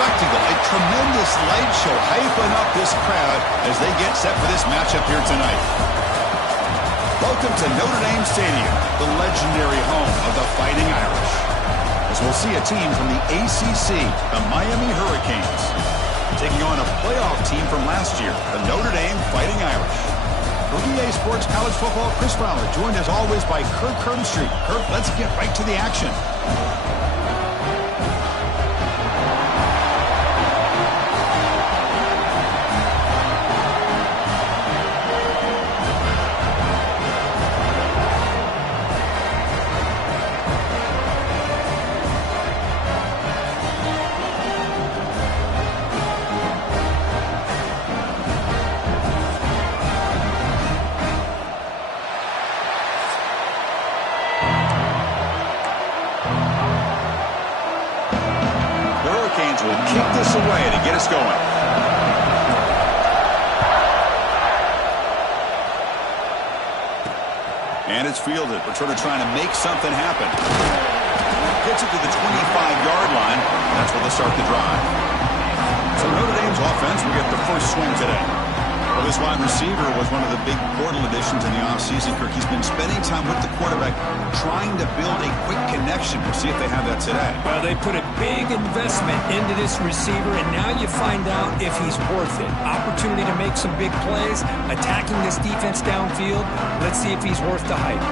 spectacle, a tremendous light show, hyping up this crowd as they get set for this matchup here tonight. Welcome to Notre Dame Stadium, the legendary home of the Fighting Irish. As we'll see a team from the ACC, the Miami Hurricanes, taking on a playoff team from last year, the Notre Dame Fighting Irish. For EA Sports College Football, Chris Fowler, joined as always by Kirk Herbstreit. Kirk, let's get right to the action. Will kick this away to get us going. And it's fielded. Returner trying to make something happen. Gets it to the 25-yard line. That's where they'll start the drive. So Notre Dame's offense will get the first swing today. Well, this wide receiver was one of the big portal additions in the offseason. Kirk, he's been spending time with the quarterback trying to build a quick connection. We'll see if they have that today. Well, they put a big investment into this receiver, and now you find out if he's worth it. Opportunity to make some big plays, attacking this defense downfield. Let's see if he's worth the hype.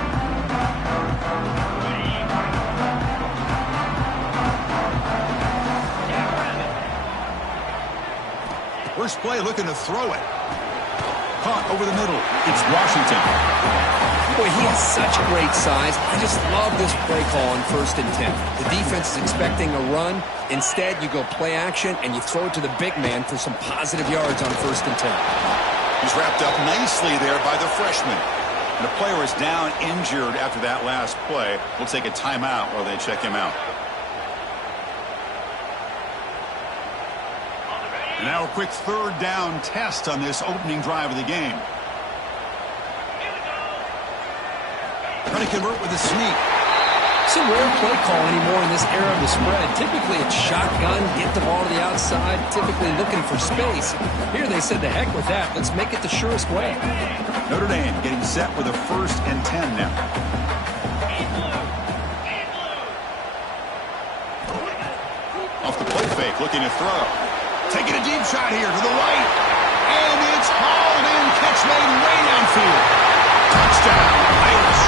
First play, looking to throw it. Caught over the middle. It's Washington. Boy, he has such great size. I just love this play call on 1st and 10. The defense is expecting a run. Instead, you go play action, and you throw it to the big man for some positive yards on 1st and 10. He's wrapped up nicely there by the freshman. And the player is down injured after that last play. We'll take a timeout while they check him out. And now a quick third down test on this opening drive of the game. Trying to convert with a sneak. It's a rare play call anymore in this era of the spread. Typically it's shotgun, get the ball to the outside, typically looking for space. Here they said, the heck with that. Let's make it the surest way. Notre Dame getting set with a 1st and 10 now. Off the play fake, looking to throw. Taking a deep shot here to the right. And it's hauled in. Catch made way downfield. Touchdown, Irish.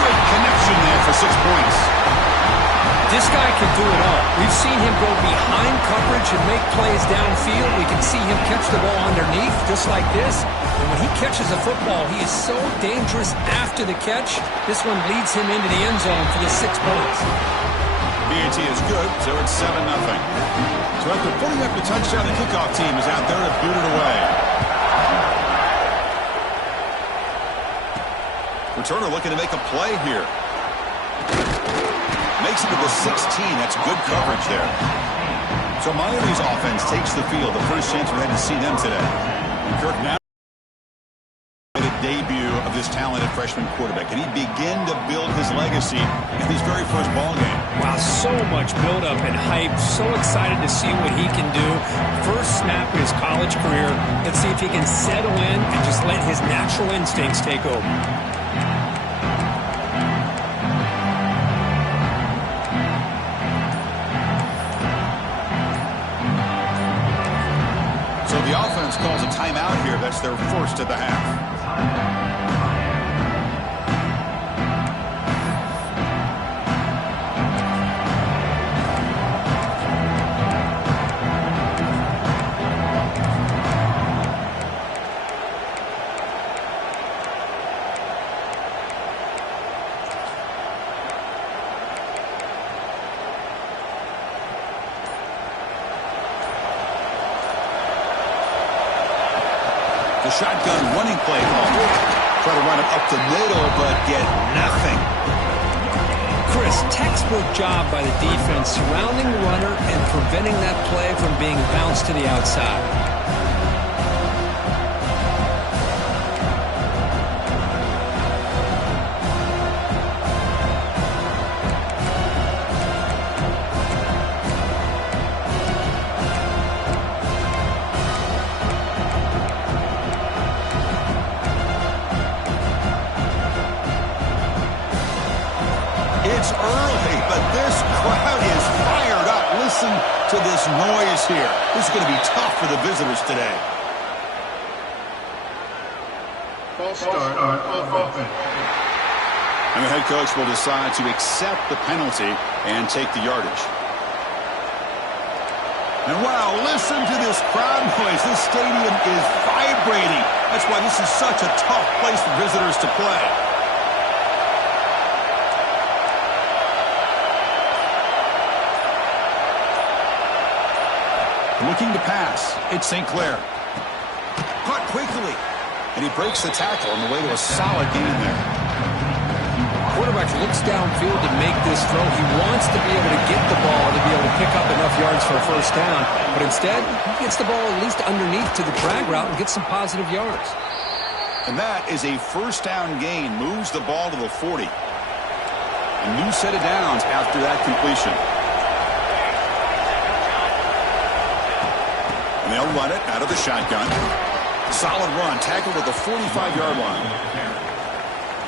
Great connection there for 6 points. This guy can do it all. We've seen him go behind coverage and make plays downfield. We can see him catch the ball underneath just like this. And when he catches a football, he is so dangerous after the catch. This one leads him into the end zone for the 6 points. BAT is good, so it's 7-0. So after putting up the touchdown, the kickoff team is out there to boot it away. Returner looking to make a play here. Makes it to the 16. That's good coverage there. So Miami's offense takes the field. The first chance we had to see them today. And Kirk now the debut of this talented freshman quarterback. Can he begin to build his legacy in his very first ball game? Wow, so much build-up and hype. So excited to see what he can do. First snap of his college career. Let's see if he can settle in and just let his natural instincts take over. So the offense calls a timeout here. That's their first of the half. The shotgun running play call. Try to run it up the middle, but get nothing. Chris, textbook job by the defense surrounding the runner and preventing that play from being bounced to the outside. it's early, but this crowd is fired up. Listen to this noise here. This is going to be tough for the visitors today. False start on offense. And the head coach will decide to accept the penalty and take the yardage. And wow, listen to this crowd noise. This stadium is vibrating. That's why this is such a tough place for visitors to play. Looking to pass. It's St. Clair. Caught quickly. And he breaks the tackle on the way to a solid gain there. Quarterback looks downfield to make this throw. He wants to be able to get the ball to be able to pick up enough yards for a first down. But instead, he gets the ball at least underneath to the drag route and gets some positive yards. And that is a first down gain. Moves the ball to the 40. A new set of downs after that completion. And they'll run it out of the shotgun. Solid run. Tackled at the 45-yard line.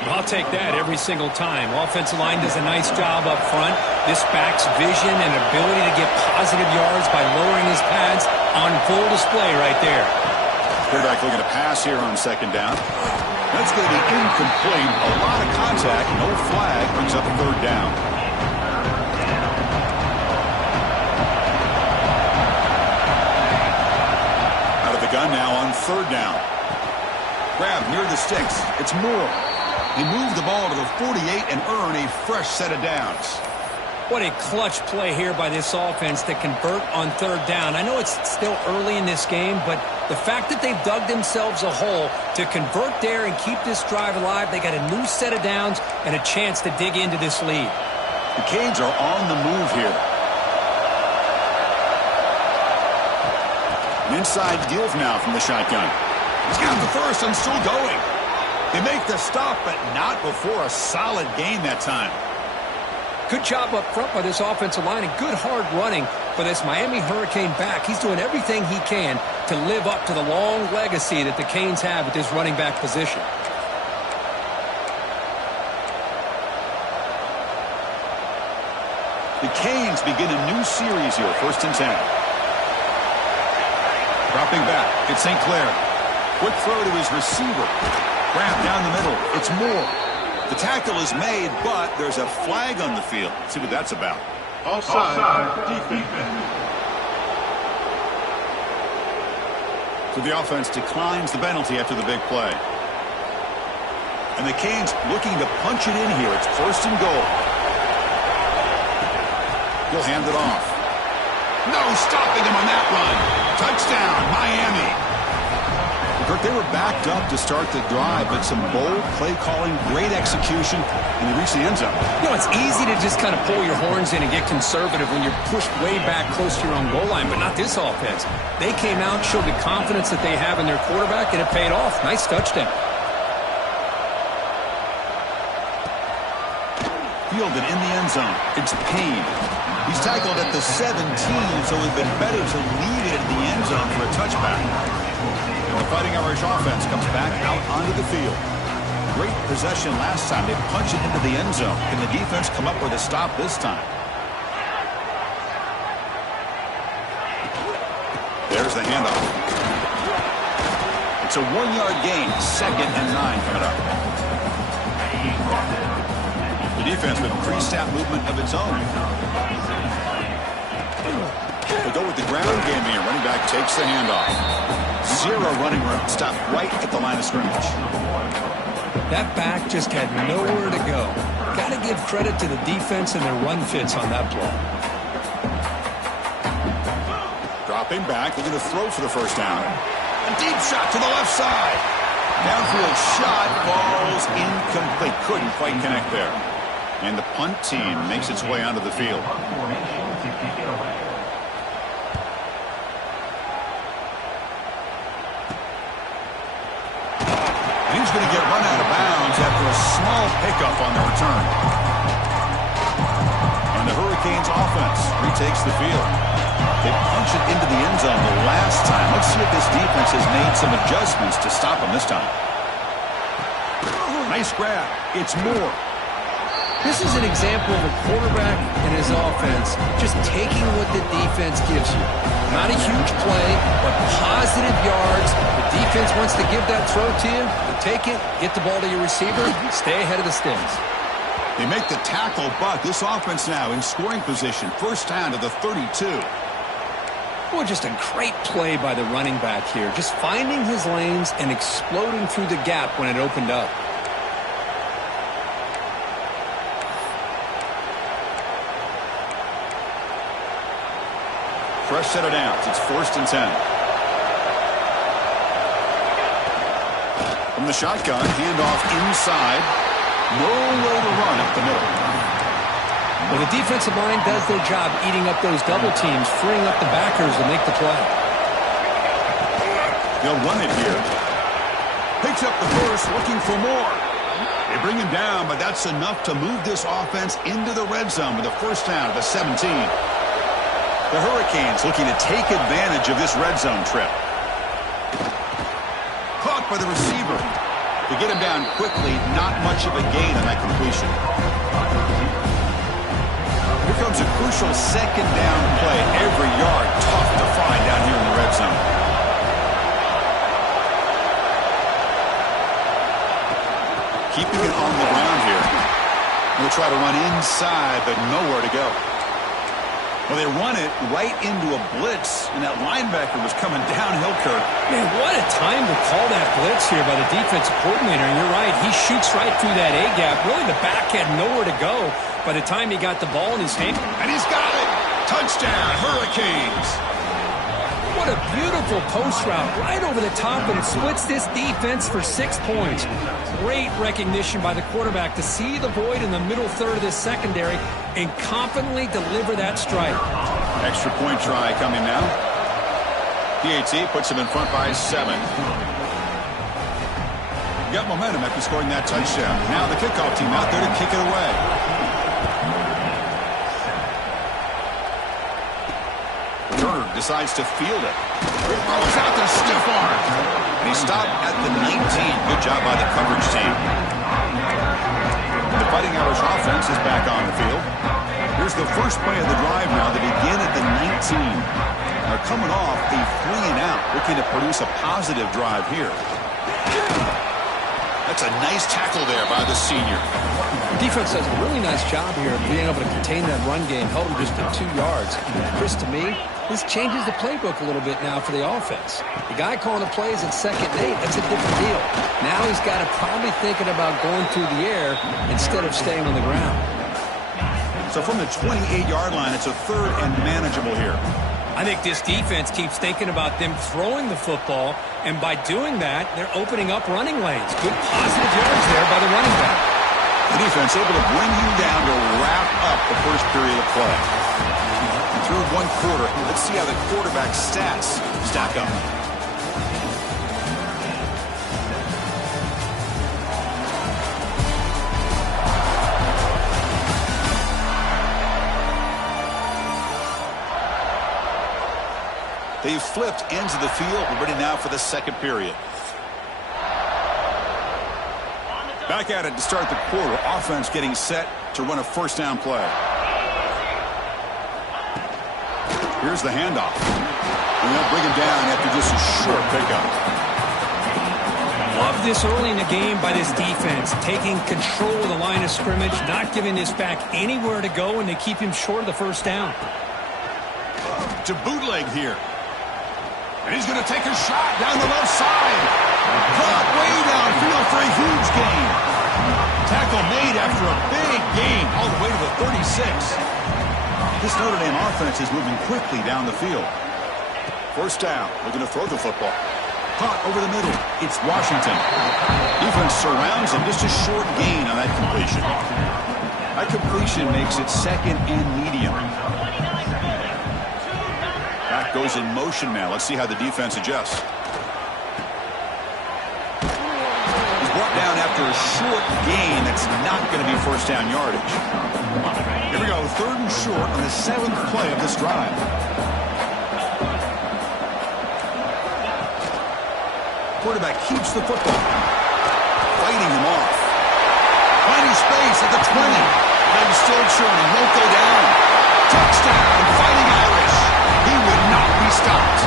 I'll take that every single time. Offensive line does a nice job up front. This back's vision and ability to get positive yards by lowering his pads on full display right there. Quarterback looking to pass here on second down. That's going to be incomplete. A lot of contact. No flag. Brings up a third down. Out of the gun now on third down. Grab near the sticks. It's Moore. He moved the ball to the 48 and earn a fresh set of downs. What a clutch play here by this offense to convert on third down. I know it's still early in this game, but the fact that they've dug themselves a hole to convert there and keep this drive alive, they got a new set of downs and a chance to dig into this lead. The Canes are on the move here. An inside give now from the shotgun. He's got the first and still going. They make the stop, but not before a solid gain that time. Good job up front by this offensive line and good hard running for this Miami Hurricane back. He's doing everything he can to live up to the long legacy that the Canes have at this running back position. The Canes begin a new series here, 1st and 10. Dropping back, it's St. Clair. Quick throw to his receiver. Grab down the middle. It's Moore. The tackle is made, but there's a flag on the field. Let's see what that's about. Offside defense. So the offense declines the penalty after the big play. And the Canes looking to punch it in here. It's 1st and goal. He'll hand it off. No stopping him on that run. Touchdown, Miami. Kirk, they were backed up to start the drive, but some bold play calling, great execution, and they reached the end zone. You know, it's easy to just kind of pull your horns in and get conservative when you're pushed way back close to your own goal line, but not this offense. They came out, showed the confidence that they have in their quarterback, and it paid off. Nice touchdown. Fielded in the end zone. It's Payne. He's tackled at the 17, so it would have been better to lead it at the end zone for a touchback. And the Fighting Irish offense comes back out onto the field. Great possession last time. They punch it into the end zone. Can the defense come up with a stop this time? There's the handoff. It's a 1-yard gain. 2nd and 9 coming up. The defense with pre-snap movement of its own. They go with the ground game here. Running back takes the handoff. 0 running room. Stopped right at the line of scrimmage. That back just had nowhere to go. Got to give credit to the defense and their run fits on that play. Dropping back. Looking to throw for the first down. A deep shot to the left side. Downfield shot falls incomplete. Couldn't quite connect there. And the punt team makes its way onto the field. And he's going to get run out of bounds after a small pickup on the return. And the Hurricanes offense retakes the field. They punch it into the end zone the last time. Let's see if this defense has made some adjustments to stop them this time. Nice grab. It's Moore. This is an example of a quarterback and his offense just taking what the defense gives you. Not a huge play, but positive yards. The defense wants to give that throw to you. You take it, get the ball to your receiver, stay ahead of the sticks. They make the tackle, but this offense now in scoring position. First down to the 32. Boy, just a great play by the running back here. Just finding his lanes and exploding through the gap when it opened up. Fresh set of downs. It's 1st and 10. From the shotgun, handoff inside. No way to run up the middle. Well, the defensive line does their job eating up those double teams, freeing up the backers to make the play. They'll run it here. Picks up the first, looking for more. They bring him down, but that's enough to move this offense into the red zone with a first down at the 17. The Hurricanes looking to take advantage of this red zone trip. Caught by the receiver. To get him down quickly, not much of a gain on that completion. Here comes a crucial second down play. Every yard tough to find down here in the red zone. Keeping it on the ground here. They'll try to run inside, but nowhere to go. Well, they run it right into a blitz, and that linebacker was coming downhill, Kirk. Man, what a time to call that blitz here by the defensive coordinator. And you're right, he shoots right through that A-gap. Really, the back had nowhere to go by the time he got the ball in his hand. And he's got it! Touchdown, Hurricanes! What a beautiful post route right over the top, and it splits this defense for 6 points. Great recognition by the quarterback to see the void in the middle third of this secondary and confidently deliver that strike. Extra point try coming now. PAT puts him in front by 7. Got momentum after scoring that touchdown. Now the kickoff team out there to kick it away. Notre decides to field it. Throws out the stiff arm. And he stopped at the 19. Good job by the coverage team. The Fighting Irish offense is back on the field. Here's the first play of the drive now. They begin at the 19. They're coming off a 3-and-out, looking to produce a positive drive here. That's a nice tackle there by the senior. The defense does a really nice job here of being able to contain that run game, held him just at 2 yards. Chris, to me, this changes the playbook a little bit now for the offense. The guy calling the plays at 2nd and 8, that's a different deal. Now he's got to probably thinking about going through the air instead of staying on the ground. So from the 28-yard line, it's a 3rd and manageable here. I think this defense keeps thinking about them throwing the football, and by doing that, they're opening up running lanes. Good positive yards there by the running back. The defense able to bring him down to wrap up the first period of play. Through 1 quarter, let's see how the quarterback's stats stack up. They've flipped ends of the field. We're ready now for the second period. Back at it to start the quarter. Offense getting set to run a first down play. Here's the handoff. And they'll bring him down after just a short pickup. Love this early in the game by this defense, taking control of the line of scrimmage, not giving this back anywhere to go, and they keep him short of the first down. To bootleg here. And he's going to take a shot down the left side. Caught way downfield for a huge gain. Tackle made after a big gain all the way to the 36. This Notre Dame offense is moving quickly down the field. First down, looking to throw the football. Caught over the middle. It's Washington. Defense surrounds him. Just a short gain on that completion. That completion makes it 2nd and medium. Back goes in motion now. Let's see how the defense adjusts. He's brought down after a short gain. That's not going to be first down yardage. Here we go. 3rd and short on the 7th play of this drive. Quarterback keeps the football. Fighting him off. Finding space at the 20. They're still churning. Won't go down. Touchdown, Fighting Irish. He would not be stopped.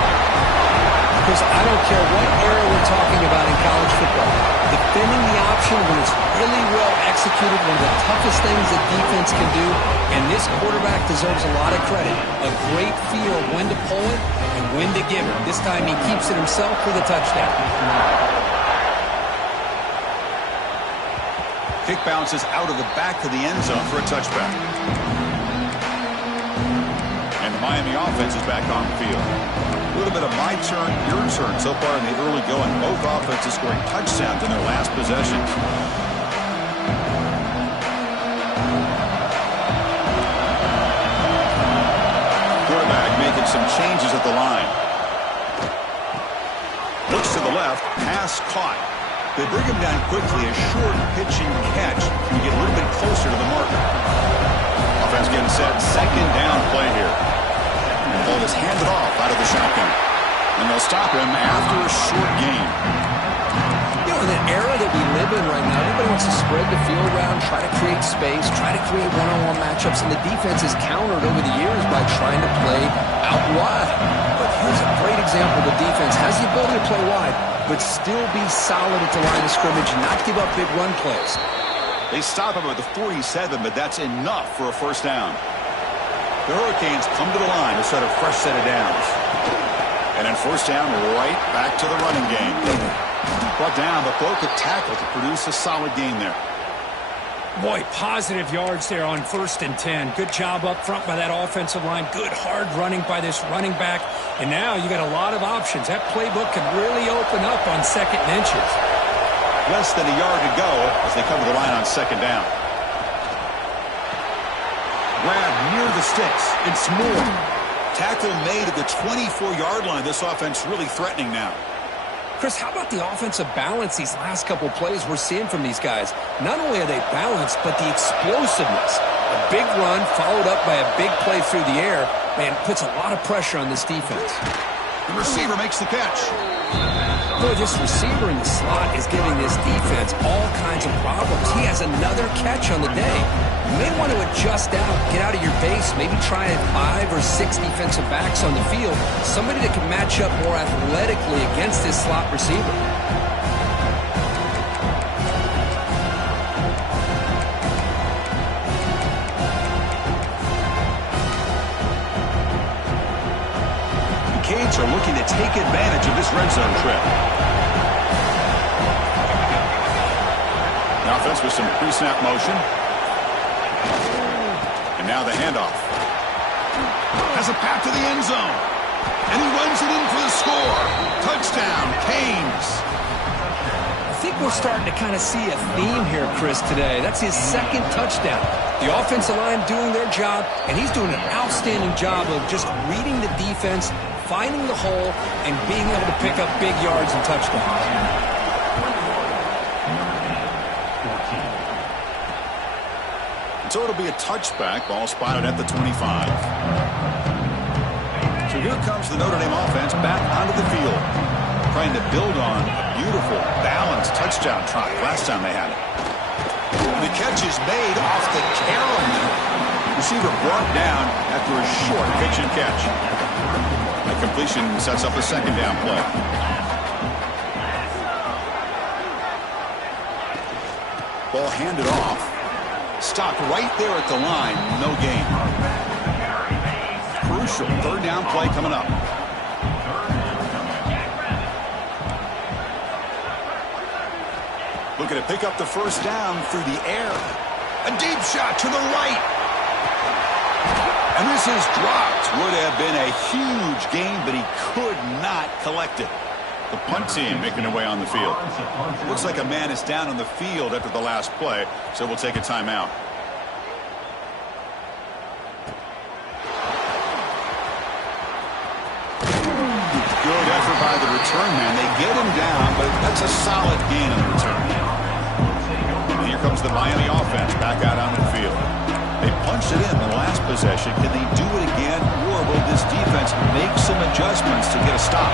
Because I don't care what era we're talking about in college football. Defending the option when it's really well executed, one of the toughest things that defense can do, and this quarterback deserves a lot of credit. A great feel of when to pull it and when to give it. This time he keeps it himself for the touchdown. Kick bounces out of the back to the end zone for a touchback. And the Miami offense is back on the field. A little bit of my turn, your turn so far in the early going. Both offenses scoring touchdowns in their last possessions. Quarterback making some changes at the line. Looks to the left, pass caught. They bring him down quickly, a short pitching catch. You get a little bit closer to the marker. Offense getting set, second down play here. Ball is handed off out of the shotgun. And they'll stop him after a short game. You know, in the era that we live in right now, everybody wants to spread the field around, try to create space, try to create one-on-one matchups, and the defense is countered over the years by trying to play out wide. But here's a great example. The defense has the ability to play wide, but still be solid at the line of scrimmage and not give up big run plays. They stop him at the 47, but that's enough for a first down. The Hurricanes come to the line to set a fresh set of downs. And then first down, right back to the running game. Brought down, but broke the tackle to produce a solid gain there. Boy, positive yards there on 1st and 10. Good job up front by that offensive line. Good hard running by this running back. And now you got a lot of options. That playbook can really open up on 2nd and inches. Less than a yard to go as they come to the line on 2nd down. Grab near the sticks. It's Moore. Tackle made at the 24-yard line. This offense really threatening now. Chris, how about the offensive balance these last couple plays we're seeing from these guys? Not only are they balanced, but the explosiveness. A big run followed up by a big play through the air, man, puts a lot of pressure on this defense. The receiver makes the catch. Boy, this receiver in the slot is giving this defense all kinds of problems. He has another catch on the day. You may want to adjust out, get out of your base, maybe try 5 or 6 defensive backs on the field, somebody that can match up more athletically against this slot receiver. The Canes are looking to take advantage of this red zone trip. The offense with some pre-snap motion. And now the handoff. Has a path to the end zone. And he runs it in for the score. Touchdown, Canes. I think we're starting to kind of see a theme here, Chris, today. That's his 2nd touchdown. The offensive line doing their job, and he's doing an outstanding job of just reading the defense, finding the hole, and being able to pick up big yards and touchdowns. So it'll be a touchback. Ball spotted at the 25. So here comes the Notre Dame offense back onto the field, trying to build on a beautiful, balanced touchdown try last time they had it. And the catch is made off the carom there. Receiver brought down after a short pitch and catch. The completion sets up a 2nd down play. Ball handed off. Stopped right there at the line. No gain. Crucial 3rd down play coming up. Looking to pick up the first down through the air. A deep shot to the right. And this is dropped. Would have been a huge gain, but he could not collect it. The punt team making their way on the field. Looks like a man is down on the field after the last play, so we'll take a timeout. Good effort by the return man. They get him down, but that's a solid gain on the return. And here comes the Miami offense back out on the field. They punched it in the last possession. Can they do it again, or will this defense make some adjustments to get a stop?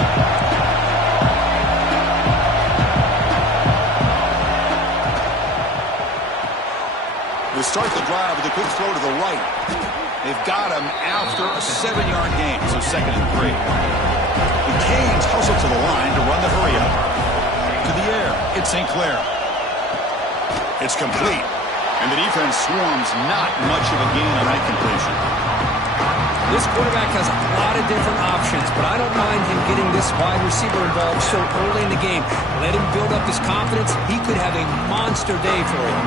They start the drive with a quick throw to the right. They've got him after a 7-yard gain, so 2nd and 3. The Canes hustle to the line to run the hurry up. To the air, it's St. Clair. It's complete, and the defense swarms not much of a gain on that completion. This quarterback has a lot of different options, but I don't mind him getting this wide receiver involved so early in the game. Let him build up his confidence. He could have a monster day for you.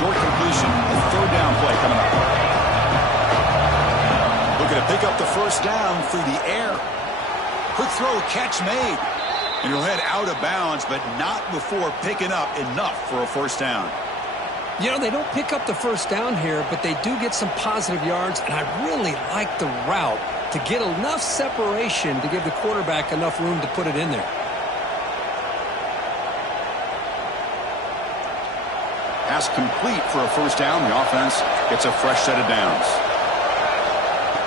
Short completion, a 3rd down play coming up. Looking to pick up the 1st down through the air. Quick throw, catch made. And he'll head out of bounds, but not before picking up enough for a 1st down. You know, they don't pick up the 1st down here, but they do get some positive yards, and I really like the route to get enough separation to give the quarterback enough room to put it in there. Pass complete for a 1st down. The offense gets a fresh set of downs.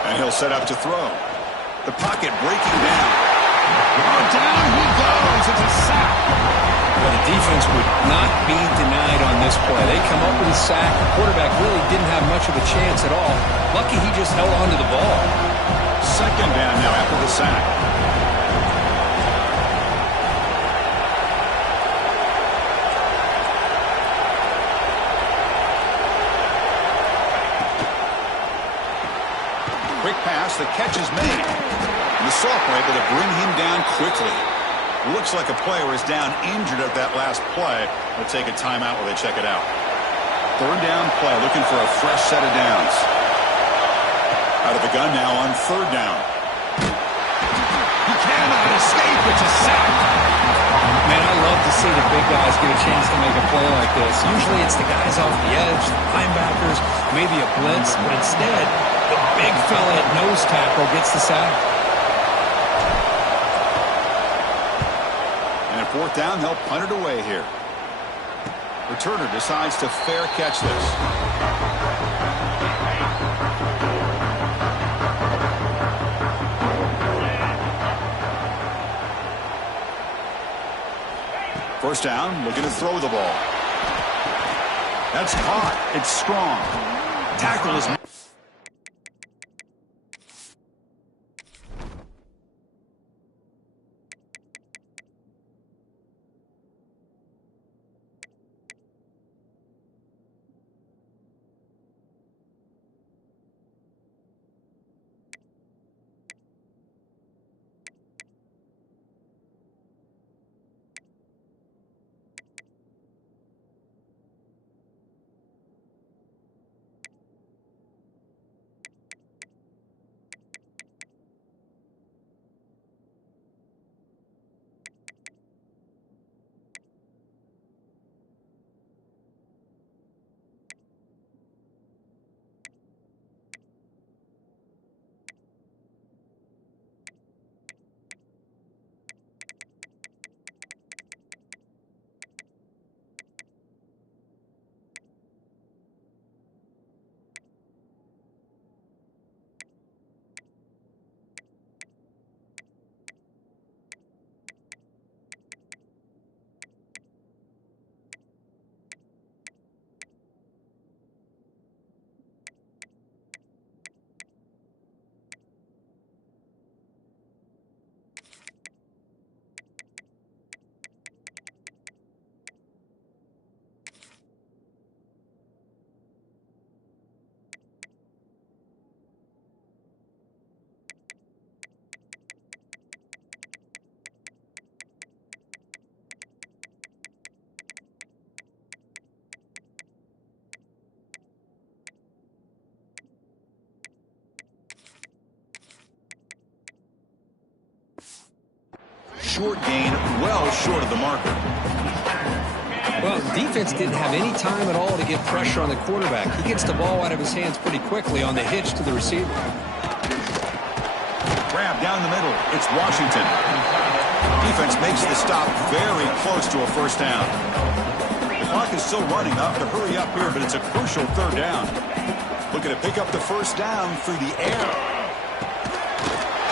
And he'll set up to throw. The pocket breaking down. Oh, down he goes. It's a sack. Well, the defense would not be denied on this play. They come up with a sack. The quarterback really didn't have much of a chance at all. Lucky he just held on to the ball. 2nd down now after the sack. Quick pass, the catch is made. And the sophomore able to bring him down quickly. Looks like a player is down injured at that last play. They'll take a timeout while they check it out. 3rd down play, looking for a fresh set of downs. Out of the gun now on 3rd down. He cannot escape. It's a sack. Man, I love to see the big guys get a chance to make a play like this. Usually it's the guys off the edge, the linebackers, maybe a blitz, but instead the big fella at nose tackle gets the sack. And 4th down, they'll punt it away here. Returner decides to fair catch this. First down, looking to throw the ball. That's caught. It's strong. Tackle is... Short gain, well short of the marker. Well, defense didn't have any time at all to get pressure on the quarterback. He gets the ball out of his hands pretty quickly on the hitch to the receiver. Grab down the middle. It's Washington. Defense makes the stop very close to a 1st down. The clock is still running. Up to hurry up here, but it's a crucial 3rd down. Looking to pick up the 1st down through the air.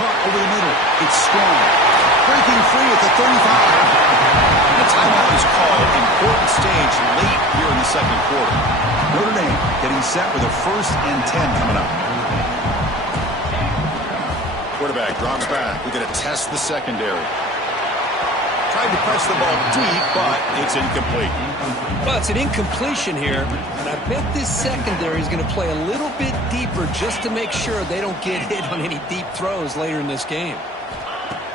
Caught over the middle. It's strong. Breaking free at the 35. That's second quarter. Notre Dame getting set with a 1st and 10 coming up. Quarterback drops back. We're going to test the secondary. Tried to press the ball deep, but it's incomplete. Well, it's an incompletion here, and I bet this secondary is going to play a little bit deeper just to make sure they don't get hit on any deep throws later in this game.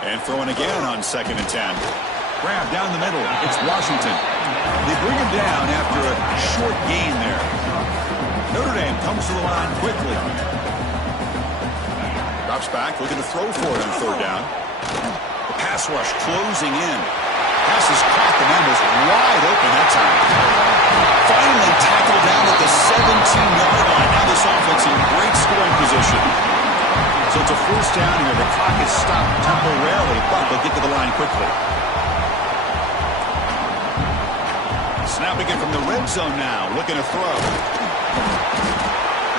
And throwing again on 2nd and 10. Grab down the middle. It's Washington. They bring him down after a short gain there. Notre Dame comes to the line quickly. Drops back, looking to throw for it on 3rd down. The pass rush closing in. Pass is caught. The man was wide open that time. Finally tackled down at the 17-yard line. Now this offense in great scoring position. So it's a 1st down here. The clock is stopped temporarily, but they'll get to the line quickly. Snapping it from the red zone now. Looking to throw.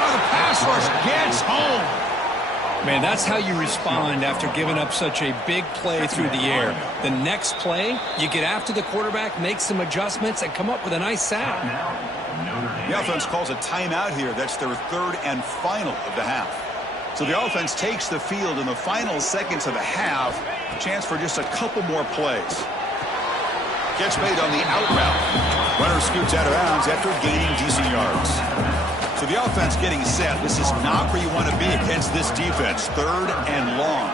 Oh, the pass rush gets home. Man, that's how you respond after giving up such a big play through the air. The next play, you get after the quarterback, make some adjustments, and come up with a nice sack. The offense calls a timeout here. That's their 3rd and final of the half. So the offense takes the field in the final seconds of the half. Chance for just a couple more plays. Catch made on the out route. Runner scoots out of bounds after gaining decent yards. So the offense getting set. This is not where you want to be against this defense. 3rd and long.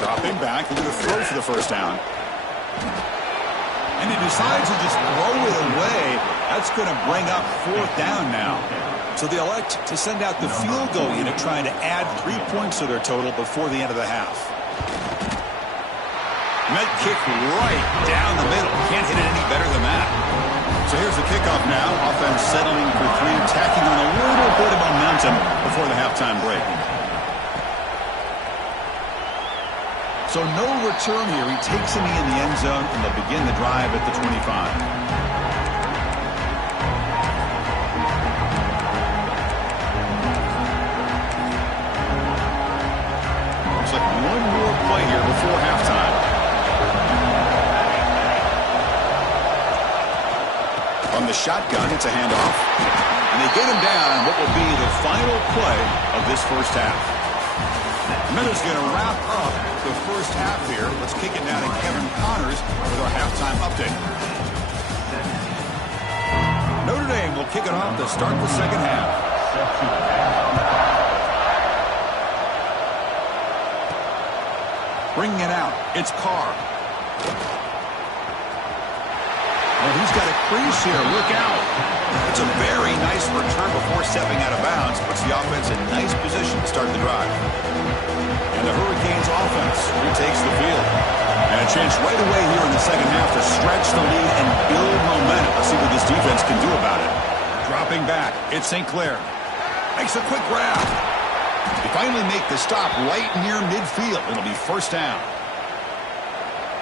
Dropping back. They're going to throw for the 1st down. And he decides to just throw it away. That's going to bring up 4th down now. So they elect to send out the field goal unit, trying to add 3 points to their total before the end of the half. Met kick right down the middle. Can't hit it any better than that. So here's the kickoff now. Offense settling for 3, tacking on a little bit of momentum before the halftime break. So no return here. He takes a knee in the end zone, and they'll begin the drive at the 25. Looks like one more play here before halftime. From the shotgun, it's a handoff. And they get him down what will be the final play of this 1st half. Miller's going to wrap up the 1st half here. Let's kick it down to Kevin Connors with our halftime update. Notre Dame will kick it off to start the 2nd half. Bringing it out, it's Carr. Well, he's got a crease here. Look out. It's a very nice return before stepping out of bounds. Puts the offense in nice position to start the drive. And the Hurricanes offense retakes the field. And a chance right away here in the 2nd half to stretch the lead and build momentum. Let's see what this defense can do about it. Dropping back. It's St. Clair. Makes a quick grab. They finally make the stop right near midfield. It'll be 1st down.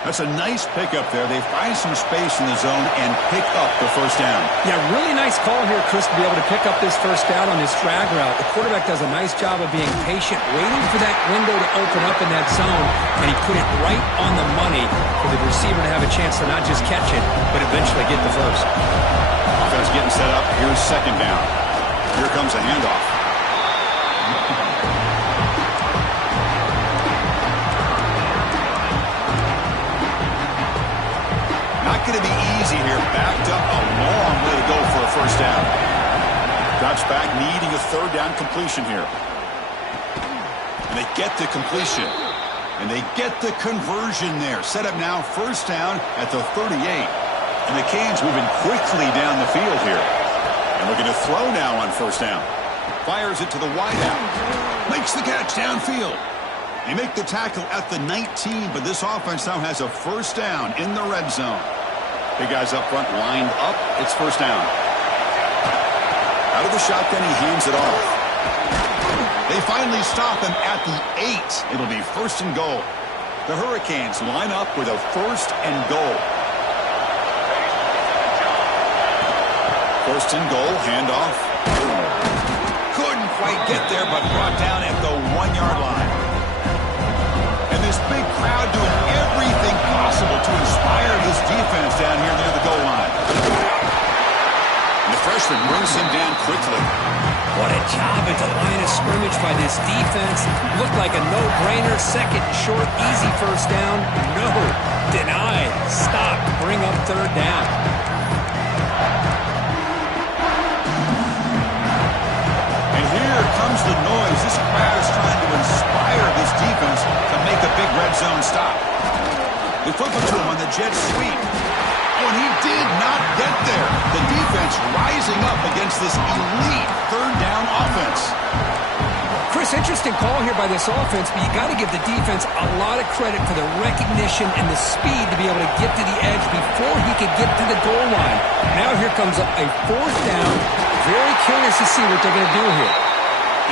That's a nice pickup there. They find some space in the zone and pick up the 1st down. Yeah, really nice call here, Chris, to be able to pick up this 1st down on this drag route. The quarterback does a nice job of being patient, waiting for that window to open up in that zone, and he put it right on the money for the receiver to have a chance to not just catch it, but eventually get the 1st. Offense getting set up. Here's 2nd down. Here comes a handoff. Not going to be easy here. Backed up a long way to go for a 1st down. Drops back, needing a 3rd down completion here. And they get the completion. And they get the conversion there. Set up now, 1st down at the 38. And the Canes moving quickly down the field here. And looking to throw now on 1st down. Fires it to the wideout. Makes the catch downfield. They make the tackle at the 19, but this offense now has a 1st down in the red zone. Big guys up front lined up. It's 1st down. Out of the shotgun, he hands it off. They finally stop him at the 8. It'll be 1st and goal. The Hurricanes line up with a 1st and goal. 1st and goal, handoff. Couldn't quite get there, but brought down at the 1-yard line. And this big crowd doing everything possible to inspire this defense down here near the goal line. Brings him down quickly. What a job at the line of scrimmage by this defense. Looked like a no-brainer. Second and short, easy first down. No, denied. Stop. Bring up third down. And here comes the noise. This crowd is trying to inspire this defense to make a big red zone stop. They flip it to him on the jet sweep. And he did not get there. The defense rising up against this elite third down offense. Chris, interesting call here by this offense, but you got to give the defense a lot of credit for the recognition and the speed to be able to get to the edge before he could get to the goal line. Now here comes a fourth down. Very curious to see what they're going to do here.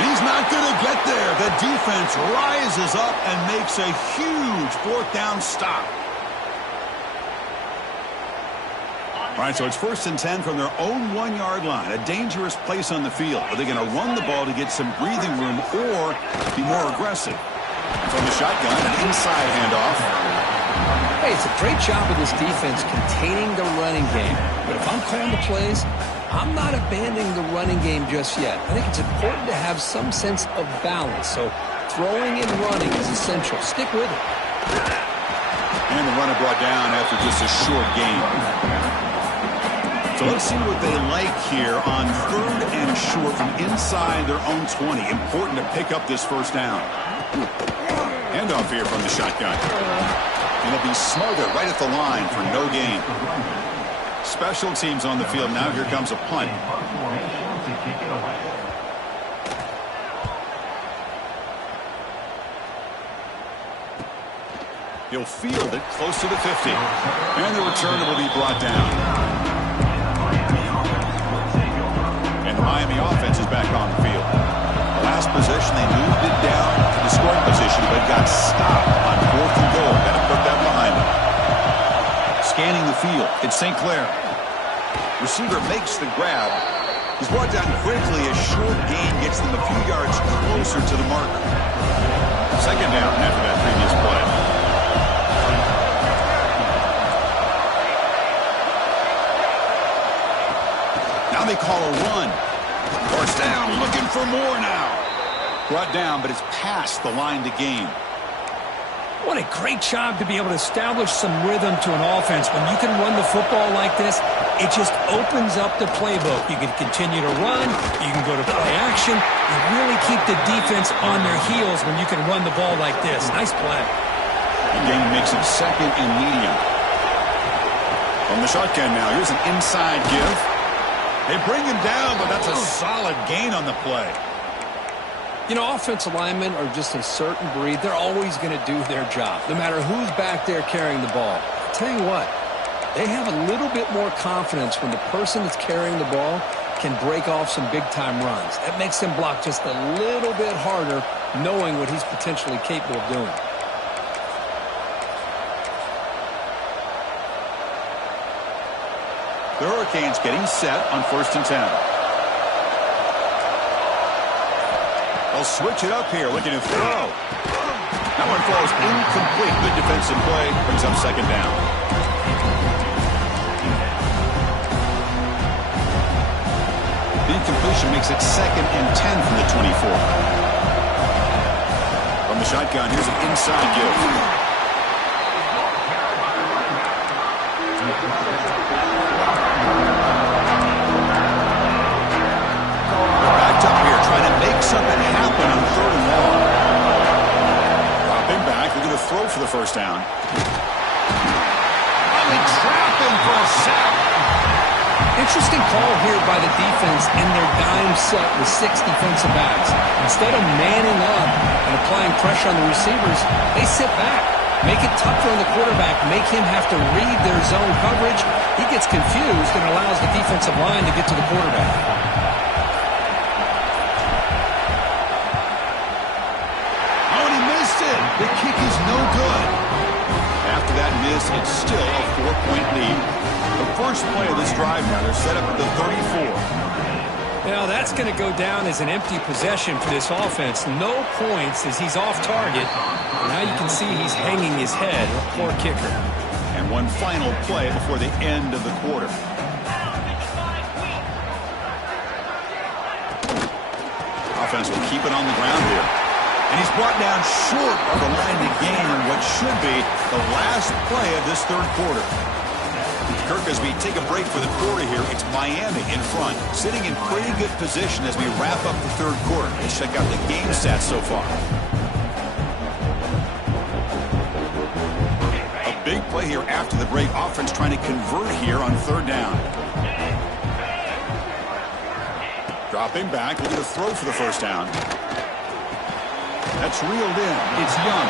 And he's not going to get there. The defense rises up and makes a huge fourth down stop. All right, so it's 1st and 10 from their own 1-yard line. A dangerous place on the field. Are they going to run the ball to get some breathing room or be more aggressive? And from the shotgun, an inside handoff. Hey, it's a great job of this defense containing the running game. But if I'm calling the plays, I'm not abandoning the running game just yet. I think it's important to have some sense of balance. So throwing and running is essential. Stick with it. And the runner brought down after just a short gain. So let's see what they like here on 3rd and short from inside their own 20. Important to pick up this first down. Handoff here from the shotgun. And it'll be smothered right at the line for no gain. Special teams on the field. Now here comes a punt. He'll field it close to the 50. And the return will be brought down. And the Miami offense is back on the field. Last possession, they moved it down to the scoring position, but got stopped on 4th and goal. Got to put that behind them. Scanning the field, it's St. Clair. Receiver makes the grab. He's brought down quickly. A short gain gets them a few yards closer to the mark. 2nd down after that previous play. Now they call a run. First down, looking for more now. Brought down, but it's past the line to gain. What a great job to be able to establish some rhythm to an offense. When you can run the football like this, it just opens up the playbook. You can continue to run. You can go to play action. You really keep the defense on their heels when you can run the ball like this. Nice play. The game makes it 2nd and medium. From the shotgun now, here's an inside give. They bring him down, but that's a solid gain on the play. You know, offensive linemen are just a certain breed. They're always going to do their job, no matter who's back there carrying the ball. I'll tell you what, they have a little bit more confidence when the person that's carrying the ball can break off some big-time runs. That makes them block just a little bit harder, knowing what he's potentially capable of doing. The Hurricanes getting set on 1st and 10. They'll switch it up here, looking to throw. That one falls incomplete. Good defensive play. Brings up 2nd down. The incompletion makes it 2nd and 10 from the 24. From the shotgun, here's an inside give. Something happen on 3rd and long. Dropping back, they're going to throw for the first down. Oh, they trap him for a sack. Interesting call here by the defense in their dime set with 6 defensive backs. Instead of manning up and applying pressure on the receivers, they sit back, make it tougher on the quarterback, make him have to read their zone coverage. He gets confused and allows the defensive line to get to the quarterback. The kick is no good. After that miss, it's still a 4-point lead. The first play of this drive now, they're set up at the 34. Now that's going to go down as an empty possession for this offense. No points as he's off target. Now you can see he's hanging his head. Poor kicker. And one final play before the end of the quarter. offense will keep it on the ground here. And he's brought down short of the line to gain what should be the last play of this third quarter. Kirk, as we take a break for the quarter here, it's Miami in front, sitting in pretty good position as we wrap up the third quarter. Let's check out the game stats so far. A big play here after the break. Offense trying to convert here on third down. Dropping back, looking to throw for the first down. That's reeled in. It's Young.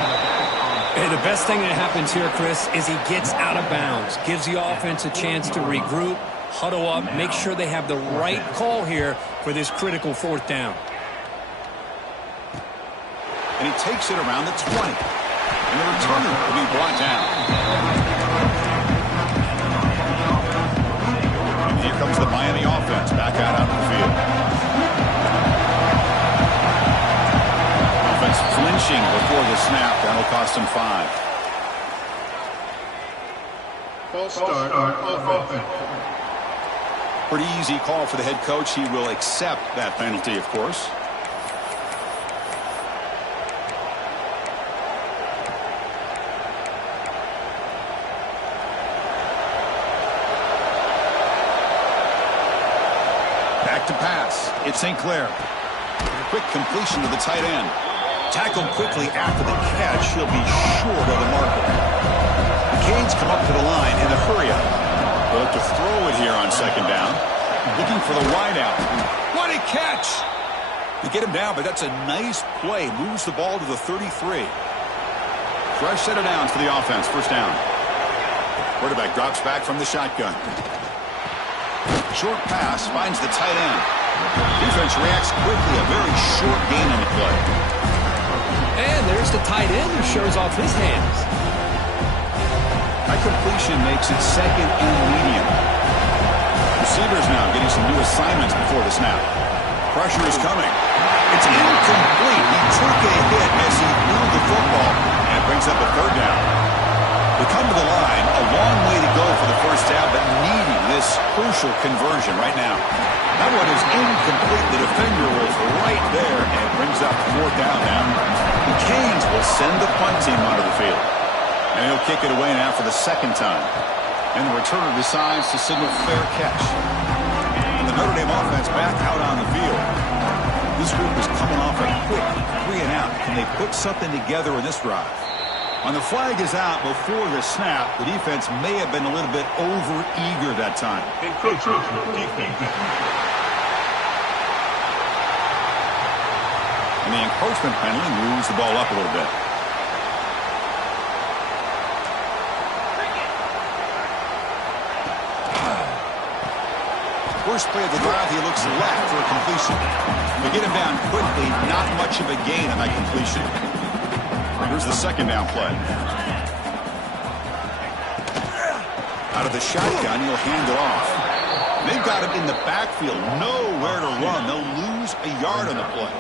Hey, the best thing that happens here, Chris, is he gets out of bounds, gives the offense a chance to regroup, huddle up, make sure they have the right call here for this critical fourth down. And he takes it around the 20. And the returner will be brought down. And here comes the Miami offense back out on the field. Offense flinching before the snap. That'll cost him 5. False start on offense. Pretty easy call for the head coach. He will accept that penalty, of course. Back to pass. It's St. Clair. Quick completion to the tight end. Tackled quickly after the catch. He'll be short of the marker. Canes come up to the line in the hurry up. They'll look to throw it here on second down. Looking for the wideout. What a catch! They get him down, but that's a nice play. Moves the ball to the 33. Fresh set of downs for the offense. First down. Quarterback drops back from the shotgun. Short pass finds the tight end. Defense reacts quickly. A very short gain on the play. And there's the tight end who shows off his hands. That completion makes it second and medium. Receivers now getting some new assignments before the snap. Pressure is coming. It's incomplete. He took a hit as he threw the football, and it brings up a third down. They come to the line, a long way to go for the first down, but needing this crucial conversion right now. That one is incomplete. The defender was right there, and it brings up fourth down now. The Canes will send the punt team onto the field. And he'll kick it away now for the second time. And the returner decides to signal fair catch. And the Notre Dame offense back out on the field. This group is coming off a quick 3 and out. Can they put something together in this drive? On the flag is out before the snap. The defense may have been a little bit over-eager that time. Encroachment defense. And the encroachment penalty moves the ball up a little bit. First play of the drive, he looks left for a completion. They get him down quickly, not much of a gain on that completion. Here's the second down play. Out of the shotgun, he'll hand it off. They've got him in the backfield, nowhere to run. They'll lose a yard on the play.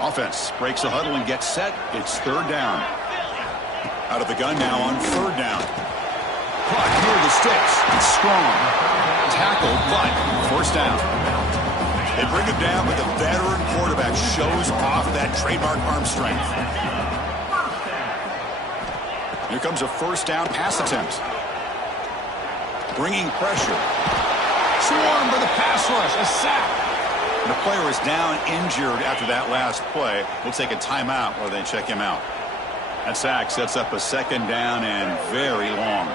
Offense breaks the huddle and gets set. It's third down. Out of the gun now on third down. Clock near the sticks. It's strong. Tackled, but first down. They bring him down, but the veteran quarterback shows off that trademark arm strength. Here comes a first down pass attempt. Bringing pressure. Swarmed by the pass rush. A sack. The player is down injured after that last play. We'll take a timeout while they check him out. That sack sets up a second down and very long.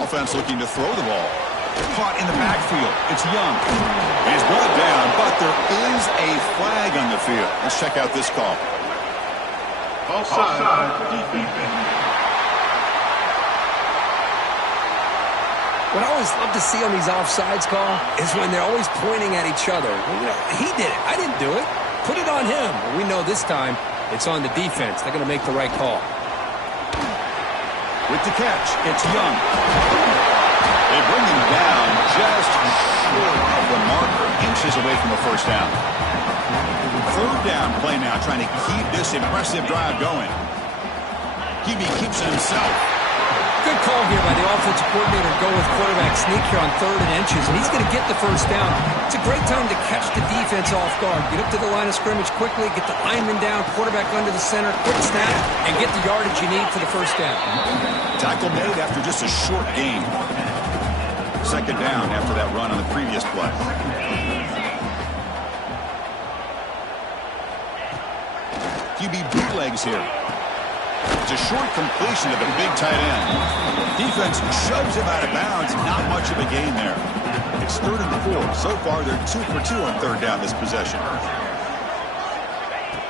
Offense looking to throw the ball. Caught in the backfield. It's Young. He's brought down, but there is a flag on the field. Let's check out this call. Offside defense. What I always love to see on these offsides call is when they're always pointing at each other. He did it. I didn't do it. Put it on him. We know this time it's on the defense. They're going to make the right call. With the catch, it's Young. They bring him down just short of the marker, inches away from the first down. Third down play now, trying to keep this impressive drive going. QB keeps it himself. Good call here by the offensive coordinator to go with quarterback sneak here on 3rd and inches, and he's going to get the first down. It's a great time to catch the defense off guard. Get up to the line of scrimmage quickly, get the lineman down, quarterback under the center, quick snap, and get the yardage you need for the first down. Tackle made after just a short gain. 2nd down after that run on the previous play. QB bootlegs here. It's a short completion to the big tight end. Defense shoves him out of bounds. Not much of a gain there. It's 3rd and 4. So far, they're 2 for 2 on 3rd down this possession.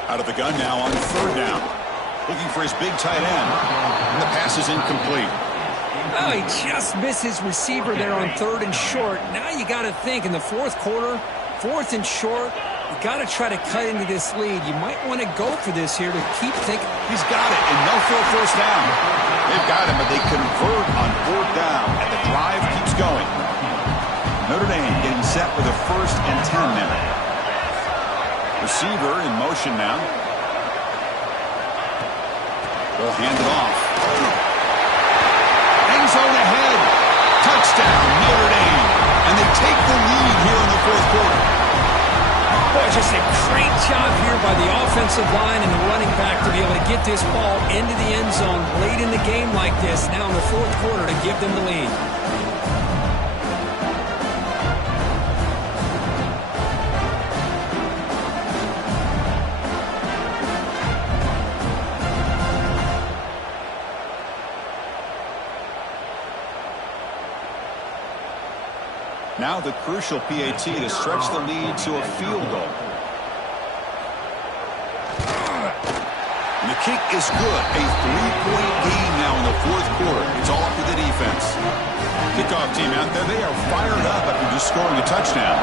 Out of the gun now on 3rd down. Looking for his big tight end. And the pass is incomplete. Oh, he just missed his receiver there on 3rd and short. Now you got to think in the 4th quarter, 4th and short, you got to try to cut into this lead. You might want to go for this here to keep thinking. He's got it, and no for a first down. They've got him, but they convert on 4th down, and the drive keeps going. Notre Dame getting set with a 1st and 10 now. Receiver in motion now. They'll hand it off. End zone ahead. Touchdown, Notre Dame. And they take the lead here in the 4th quarter. Boy, just a great job here by the offensive line and the running back to be able to get this ball into the end zone late in the game like this, now in the 4th quarter, to give them the lead. Now the crucial PAT to stretch the lead to a field goal. And the kick is good. A 3-point game now in the 4th quarter. It's all up to the defense. Kickoff team out there, they are fired up after just scoring a touchdown.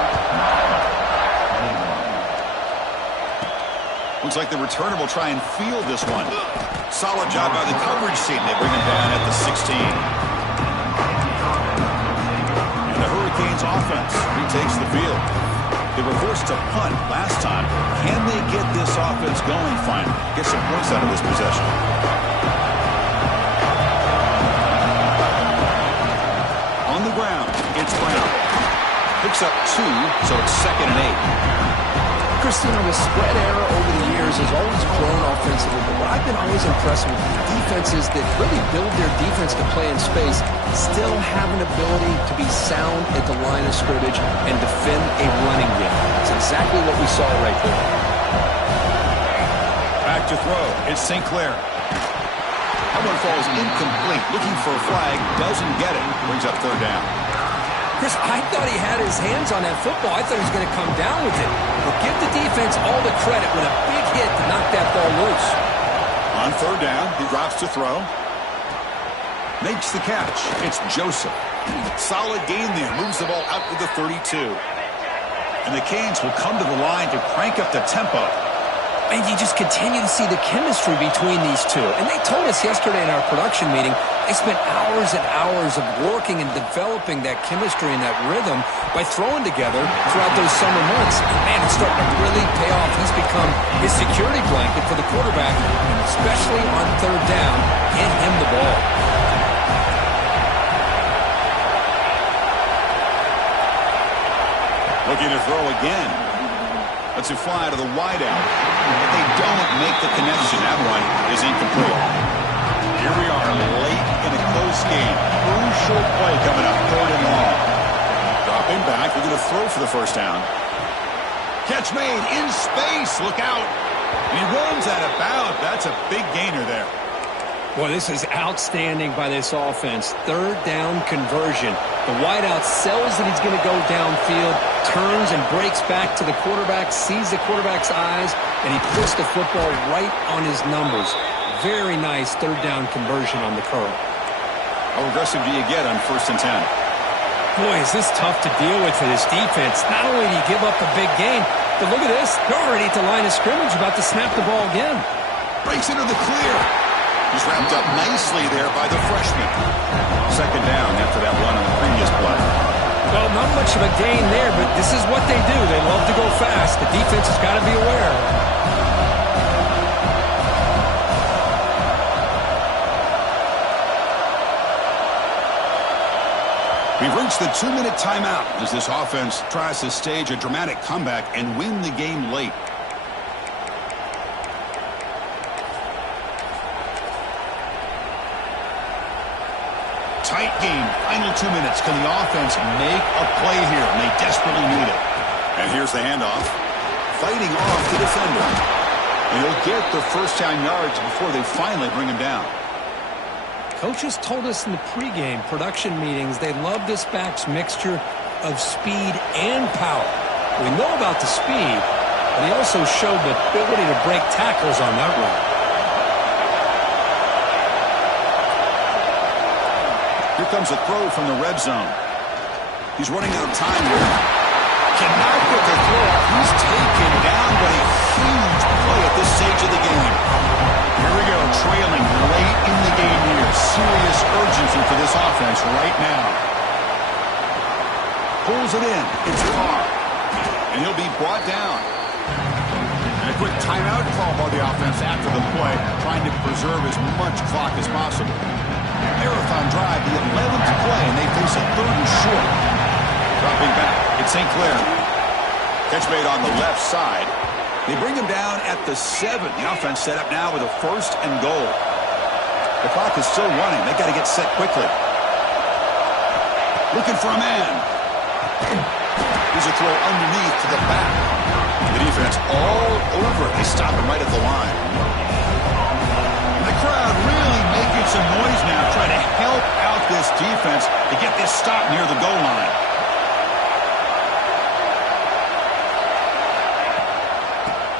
Looks like the returner will try and field this one. Solid job by the coverage team. They bring him down at the 16. Hurricanes offense retakes the field. They were forced to punt last time. Can they get this offense going finally? Get some points out of this possession. On the ground, it's Brown. Picks up 2, so it's 2nd and 8. Christina, the spread era over the years has always grown offensively, but what I've been always impressed with defenses that really build their defense to play in space still have an ability to be sound at the line of scrimmage and defend a running game. It's exactly what we saw right there. Back to throw. It's St. Clair. That one falls incomplete. Looking for a flag. Doesn't get it. Brings up 3rd down. Chris, I thought he had his hands on that football. I thought he was going to come down with it. But give the defense all the credit with a big hit to knock that ball loose. On 3rd down, he drops to throw. Makes the catch. It's Joseph. Solid gain there. Moves the ball out to the 32. And the Canes will come to the line to crank up the tempo. And you just continue to see the chemistry between these two. And they told us yesterday in our production meeting, they spent hours and hours of working and developing that chemistry and that rhythm by throwing together throughout those summer months. And man, it's starting to really pay off. He's become his security blanket for the quarterback, and especially on 3rd down, get him the ball. Looking to throw again. Lets it fly to the wideout. But they don't make the connection. That one is incomplete. Here we are late in a close game. Crucial play coming up. 3rd and long. Dropping back. They're going to throw for the first down. Catch made in space. Look out. And he runs out of bounds. That's a big gainer there. Boy, this is outstanding by this offense. 3rd down conversion. The wideout sells that he's going to go downfield, turns and breaks back to the quarterback, sees the quarterback's eyes, and he puts the football right on his numbers. Very nice 3rd down conversion on the curl. How aggressive do you get on 1st and 10? Boy, is this tough to deal with for this defense. Not only do you give up a big gain, but look at this. They're already at the line of scrimmage, about to snap the ball again. Breaks into the clear. He's wrapped up nicely there by the freshman. 2nd down after that run on the previous play. Well, not much of a gain there, but this is what they do. They love to go fast. The defense has got to be aware. We've reached the 2-minute timeout as this offense tries to stage a dramatic comeback and win the game late. Tight game. Final 2 minutes. Can the offense make a play here? And they desperately need it. And here's the handoff. Fighting off the defender. And he'll get the first down yards before they finally bring him down. Coaches told us in the pregame production meetings they love this back's mixture of speed and power. We know about the speed, but he also showed the ability to break tackles on that run. Here comes a throw from the red zone. He's running out of time here. Cannot get the throw off. He's taken down, but a huge play at this stage of the game. Here we go, trailing late in the game here. Serious urgency for this offense right now. Pulls it in. It's Carr. And he'll be brought down. And a quick timeout call by the offense after the play, trying to preserve as much clock as possible. Marathon drive, the 11th play, and they face a 3rd and short. Dropping back, it's St. Clair. Catch made on the left side. They bring him down at the 7. The offense set up now with a 1st and goal. The clock is still running. They've got to get set quickly. Looking for a man. Here's a throw underneath to the back. The defense all over it. They stop him right at the line. The crowd really making some noise now, trying to help out this defense to get this stop near the goal line.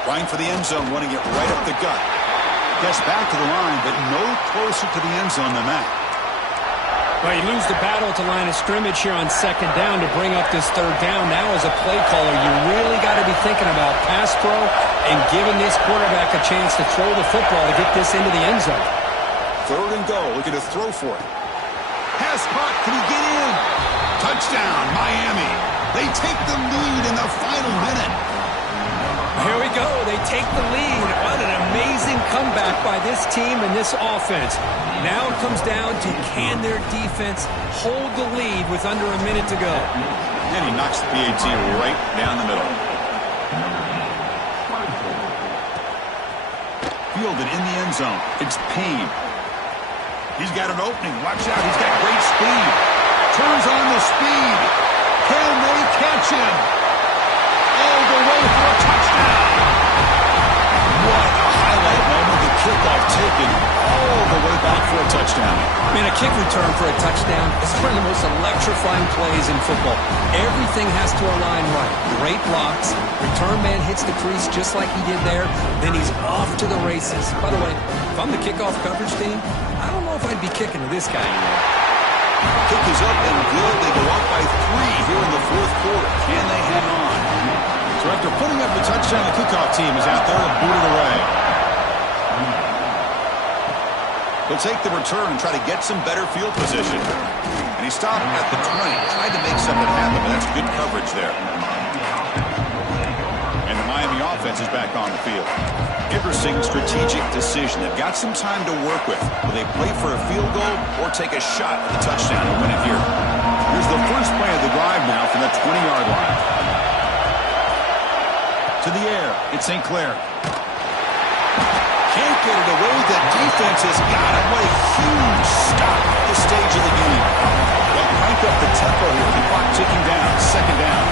Trying for the end zone, running it right up the gut. Gets back to the line, but no closer to the end zone than that. Well, you lose the battle at the line of scrimmage here on 2nd down to bring up this 3rd down. Now as a play caller, you really got to be thinking about pass throw and giving this quarterback a chance to throw the football to get this into the end zone. 3rd and goal, looking to throw for it. Pass caught, can he get in? Touchdown, Miami. They take the lead in the final minute. Here we go. They take the lead. What an amazing comeback by this team and this offense. Now it comes down to can their defense hold the lead with under a minute to go. And he knocks the PAT right down the middle. Fielded in the end zone. It's Payne. He's got an opening. Watch out. He's got great speed. Turns on the speed. Can they catch him? All the way for a touchdown. What a highlight moment. The kickoff taken all the way back for a touchdown. I mean, a kick return for a touchdown is one of the most electrifying plays in football. Everything has to align right. Great blocks. Return man hits the crease just like he did there. Then he's off to the races. By the way, if I'm the kickoff coverage team, I don't know if I'd be kicking to this guy anymore. Kick is up and good. They go up by 3 here in the 4th quarter. Can they hang on? So after putting up the touchdown, the kickoff team is out there to boot it away. He'll take the return and try to get some better field position. And he stopped at the 20. Tried to make something happen, but that's good coverage there. And the Miami offense is back on the field. Interesting strategic decision. They've got some time to work with. Will they play for a field goal or take a shot at the touchdown and win it here? Here's the first play of the drive now from the 20-yard line. To the air. It's St. Clair. Can't get it away. The defense has got it. What a huge stop at the stage of the game. They'll crank up the tempo here. The clock ticking down. 2nd down.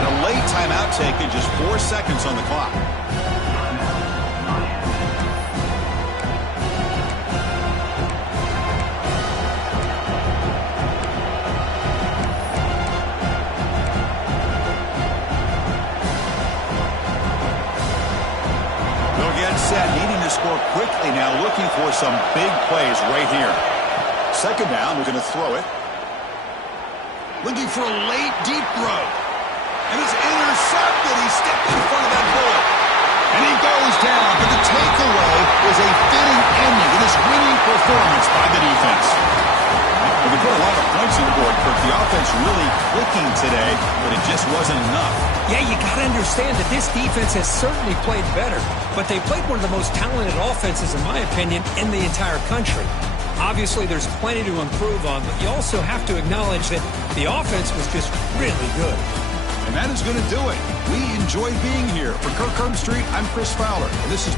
And a late timeout taken. Just 4 seconds on the clock. Set, needing to score quickly now, looking for some big plays right here. 2nd down, we're going to throw it. Looking for a late, deep throw. And it's intercepted. He stepped in front of that bullet. And he goes down, but the takeaway is a fitting ending to this winning performance by the defense. Looking put a lot of points on the board, Kirk. The offense really clicking today, but it just wasn't enough. Yeah, you got to understand that this defense has certainly played better, but they played one of the most talented offenses, in my opinion, in the entire country. Obviously, there's plenty to improve on, but you also have to acknowledge that the offense was just really good. And that is going to do it. We enjoyed being here. For Kirk Herbstreit, I'm Chris Fowler, and this is